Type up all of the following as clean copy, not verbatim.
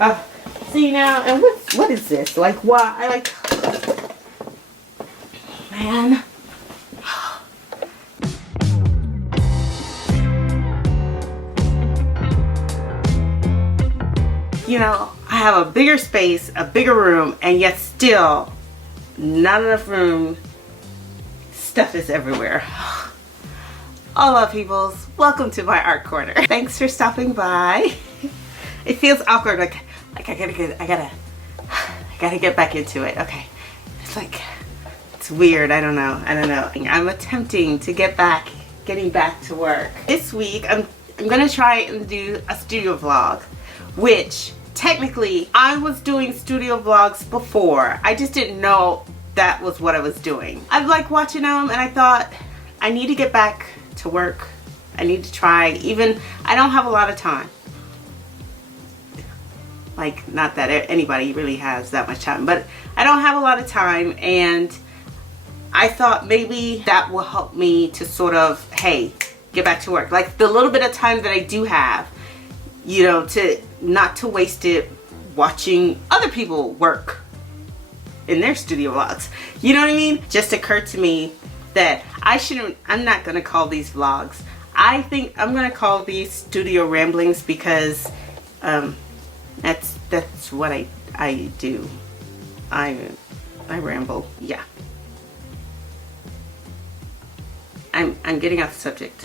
See now, and what is this? Like, why? I like, man. You know, I have a bigger space, a bigger room, and yet still not enough room. Stuff is everywhere. Hola peoples, welcome to my art corner. Thanks for stopping by. It feels awkward, like I gotta get back into it. Okay, it's like, it's weird. I don't know. I'm attempting to getting back to work. This week I'm gonna try and do a studio vlog, which technically I was doing studio vlogs before. I just didn't know that was what I was doing. I like watching them, and I thought I need to get back to work. I need to try. Even I don't have a lot of time. Like, not that anybody really has that much time, but I don't have a lot of time, and I thought maybe that will help me to sort of, hey, get back to work. Like, the little bit of time that I do have, you know, to not to waste it watching other people work in their studio vlogs. You know what I mean? Just occurred to me that I'm not gonna call these vlogs. I think I'm gonna call these studio ramblings, because that's what I do. I ramble. Yeah. I'm getting off the subject.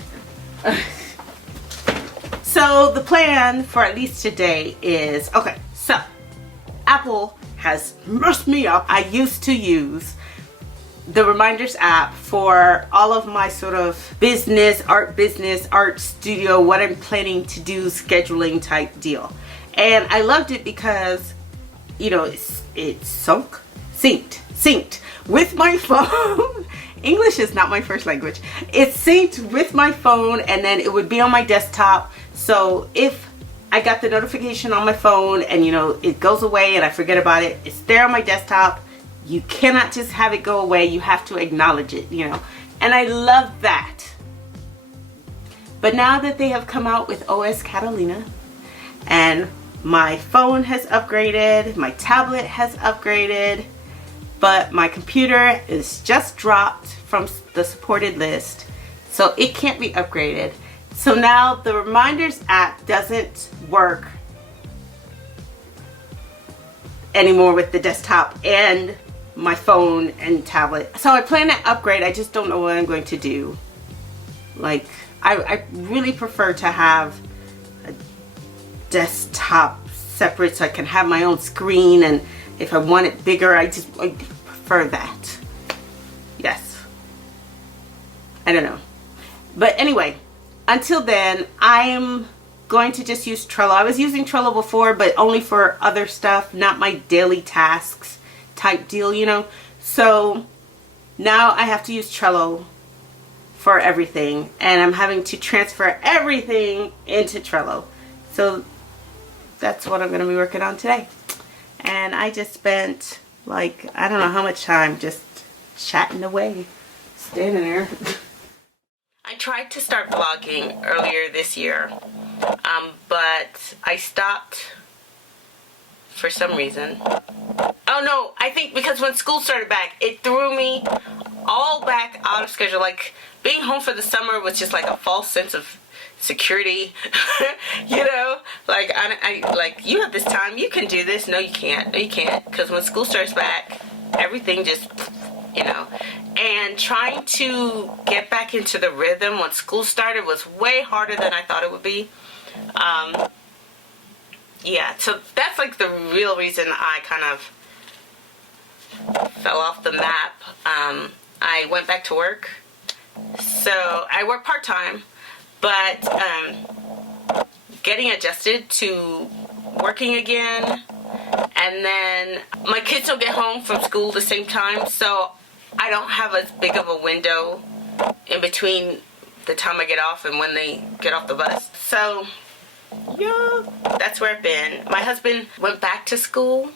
So the plan for at least today is, okay, so Apple has messed me up. I used to use the reminders app for all of my sort of business, art studio, what I'm planning to do, scheduling type deal. And I loved it because, you know, it's synced with my phone. English is not my first language. It's synced with my phone, and then it would be on my desktop. So if I got the notification on my phone and, you know, it goes away and I forget about it, it's there on my desktop. You cannot just have it go away. You have to acknowledge it, you know. And I love that. But now that they have come out with OS Catalina, and my phone has upgraded, my tablet has upgraded, but my computer is just dropped from the supported list, so it can't be upgraded. So now the reminders app doesn't work anymore with the desktop and my phone and tablet. So I plan to upgrade. I just don't know what I'm going to do. Like, I really prefer to have a desktop separate so I can have my own screen, and if I want it bigger, I prefer that. Yes. I don't know. But anyway, until then, I'm going to just use Trello. I was using Trello before, but only for other stuff, not my daily tasks type deal, you know. So now I have to use Trello for everything, and I'm having to transfer everything into Trello. So that's what I'm going to be working on today. And I just spent, like, I don't know how much time just chatting away, standing there. I tried to start vlogging earlier this year, but I stopped for some reason. Oh no, I think because when school started back, it threw me all back out of schedule. Like, being home for the summer was just like a false sense of security. You know, like, I like, you have this time, you can do this. No, you can't. No, you can't. Because when school starts back, everything just, you know. And trying to get back into the rhythm when school started was way harder than I thought it would be. Yeah, so that's like the real reason I kind of fell off the map. I went back to work. So I work part-time, but getting adjusted to working again, and then my kids don't get home from school the same time, so I don't have as big of a window in between the time I get off and when they get off the bus. So yeah, that's where I've been. My husband went back to school.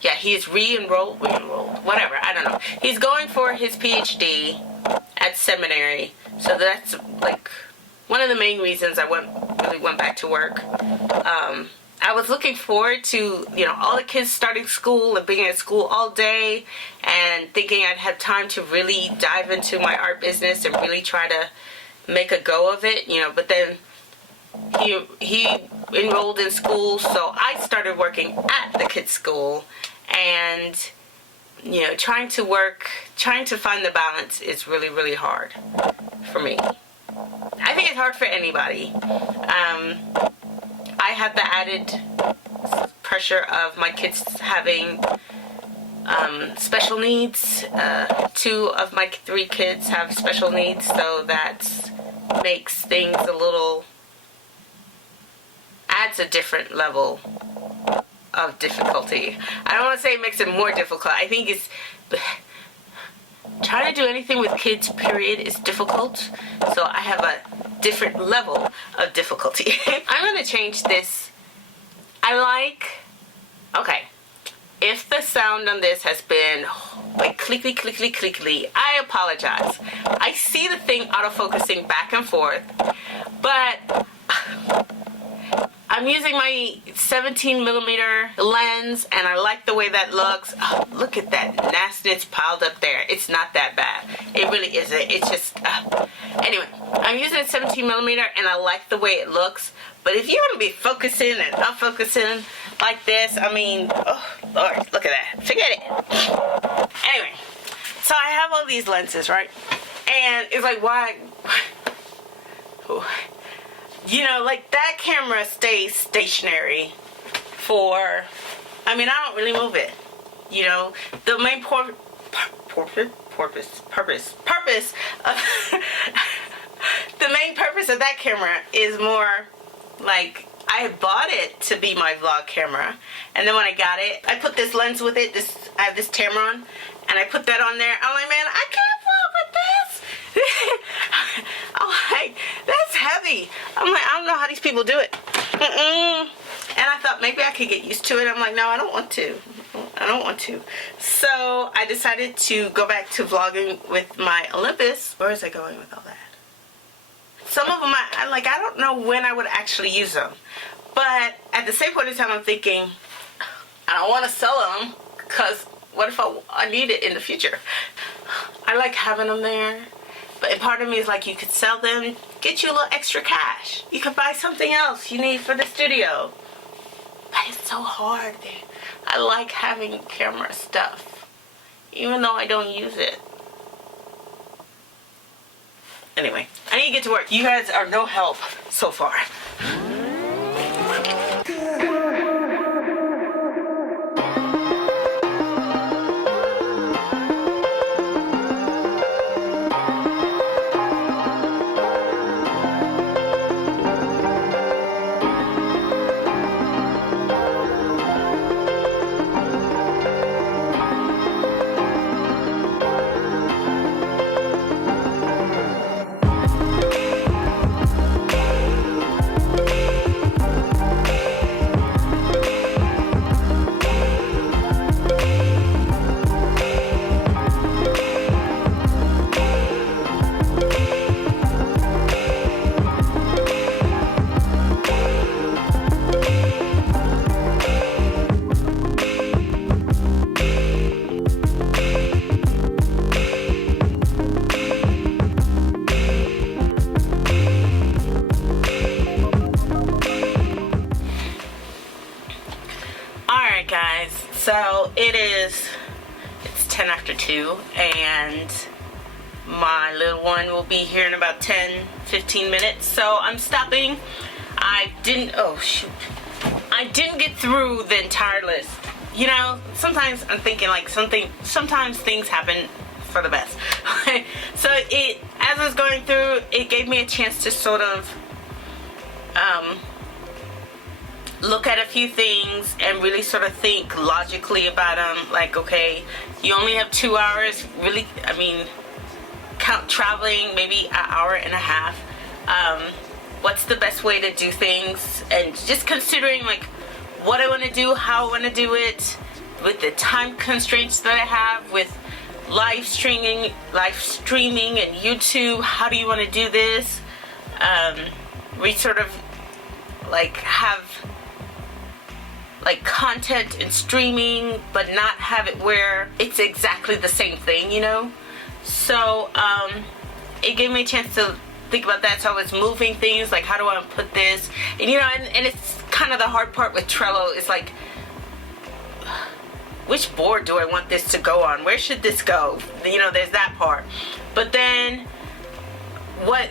Yeah, he's re-enrolled, whatever, I don't know. He's going for his PhD at seminary, so that's like one of the main reasons I really went back to work. I was looking forward to, you know, all the kids starting school and being at school all day and thinking I'd have time to really dive into my art business and really try to make a go of it, you know, but then he enrolled in school, so I started working at the kids' school, and, you know, trying to find the balance is really, really hard for me. I think it's hard for anybody. I have the added pressure of my kids having special needs. 2 of my 3 kids have special needs, so that makes things a little, adds a different level of difficulty. I don't want to say it makes it more difficult. I think it's, trying to do anything with kids, period, is difficult. So I have a different level of difficulty. I'm going to change this. Okay, if the sound on this has been like clickly, clickly, clickly, I apologize. I see the thing autofocusing back and forth, but I'm using my 17mm lens, and I like the way that looks. Oh, look at that nastiness piled up there. It's not that bad. It really isn't. It's just, anyway, I'm using 17mm, and I like the way it looks. But if you're going to be focusing and unfocusing like this, I mean, oh, Lord, look at that. Forget it. Anyway, so I have all these lenses, right? And it's like, why? You know, like, that camera stays stationary for, I mean, I don't really move it. You know, the main purpose of the main purpose of that camera is more like, I bought it to be my vlog camera, and then when I got it, I put this lens with it. I have this Tamron, and I put that on there. I'm like, man, I can't vlog with this. I'm like, that's heavy. I'm like, I don't know how these people do it. And I thought maybe I could get used to it. I'm like, no, I don't want to. I don't want to. So I decided to go back to vlogging with my Olympus. Where is I going with all that? Some of them, I don't know when I would actually use them. But at the same point in time, I'm thinking, I don't want to sell them, because what if I need it in the future? I like having them there. But part of me is like, you could sell them, get you a little extra cash. You could buy something else you need for the studio. But it's so hard. I like having camera stuff, even though I don't use it. Anyway, I need to get to work. You guys are no help so far. So it's 10 after 2, and my little one will be here in about 10-15 minutes. So I'm stopping. I didn't get through the entire list. You know, sometimes I'm thinking like sometimes things happen for the best. So as I was going through, it gave me a chance to sort of look at a few things and really sort of think logically about them. Like, okay, you only have 2 hours, really, I mean, count traveling, maybe an hour and a half. What's the best way to do things? And just considering like what I want to do, how I want to do it, with the time constraints that I have, with live streaming and YouTube. How do you want to do this? We sort of like have like content and streaming, but not have it where it's exactly the same thing, you know? So it gave me a chance to think about that. So I was moving things, like how do I put this, and you know, and it's kind of the hard part with Trello is like, which board do I want this to go on? Where should this go? You know, there's that part. But then what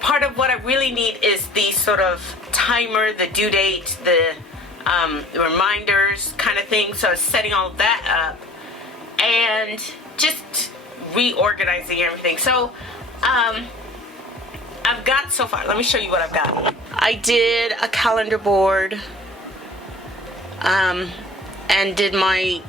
part of what I really need is the sort of timer, the due date, the reminders kind of thing. So setting all of that up and just reorganizing everything. So I've got so far, let me show you what I've got. I did a calendar board and did my,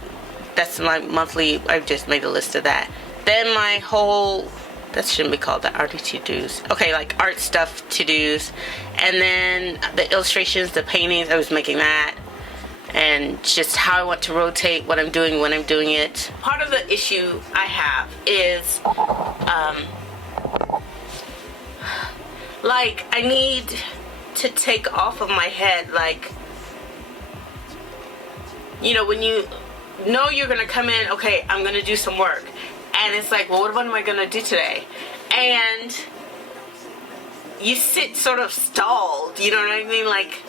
that's my monthly, I've just made a list of that. Then my whole, that shouldn't be called the arty to-dos. Okay, like art stuff to-dos. And then the illustrations, the paintings, I was making that. And just how I want to rotate what I'm doing when I'm doing it. Part of the issue I have is, like, I need to take off of my head, like, you know, when you know you're gonna come in, okay, I'm gonna do some work, and it's like, well, what am I gonna do today? And you sit sort of stalled, you know what I mean? Like,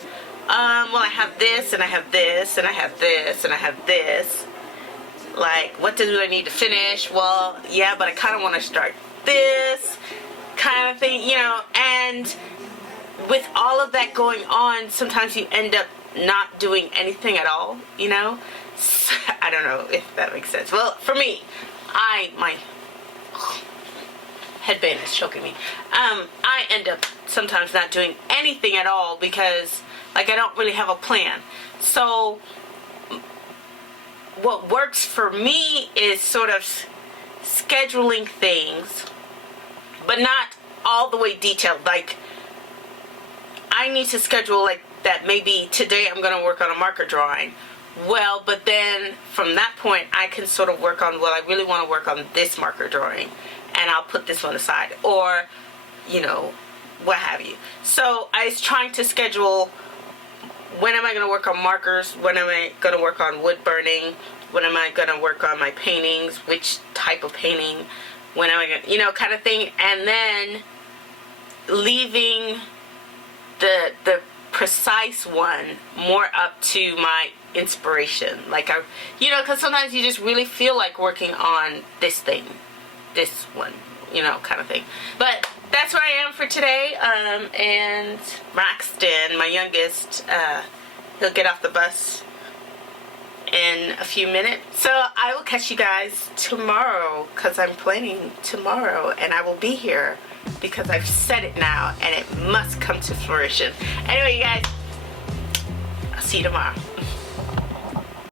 well, I have this, and I have this, and I have this, and I have this. Like, what do I need to finish? Well, yeah, but I kind of want to start this kind of thing, you know. And with all of that going on, sometimes you end up not doing anything at all, you know. So, I don't know if that makes sense. Well, for me, my headband is choking me. I end up sometimes not doing anything at all because, like, I don't really have a plan. So what works for me is sort of scheduling things, but not all the way detailed. Like, I need to schedule, like, that maybe today I'm going to work on a marker drawing. Well, but then from that point, I can sort of work on, well, I really want to work on this marker drawing, and I'll put this one aside, or, you know, what have you. So I was trying to schedule, when am I going to work on markers? When am I going to work on wood burning? When am I going to work on my paintings? Which type of painting? When am I going to, you know, kind of thing. And then leaving the precise one more up to my inspiration. Like, I, you know, because sometimes you just really feel like working on this thing, this one, you know, kind of thing. But that's where I am for today. And Braxton, my youngest, he'll get off the bus in a few minutes. So I will catch you guys tomorrow, because I'm planning tomorrow, and I will be here because I've said it now and it must come to fruition. Anyway, you guys, I'll see you tomorrow.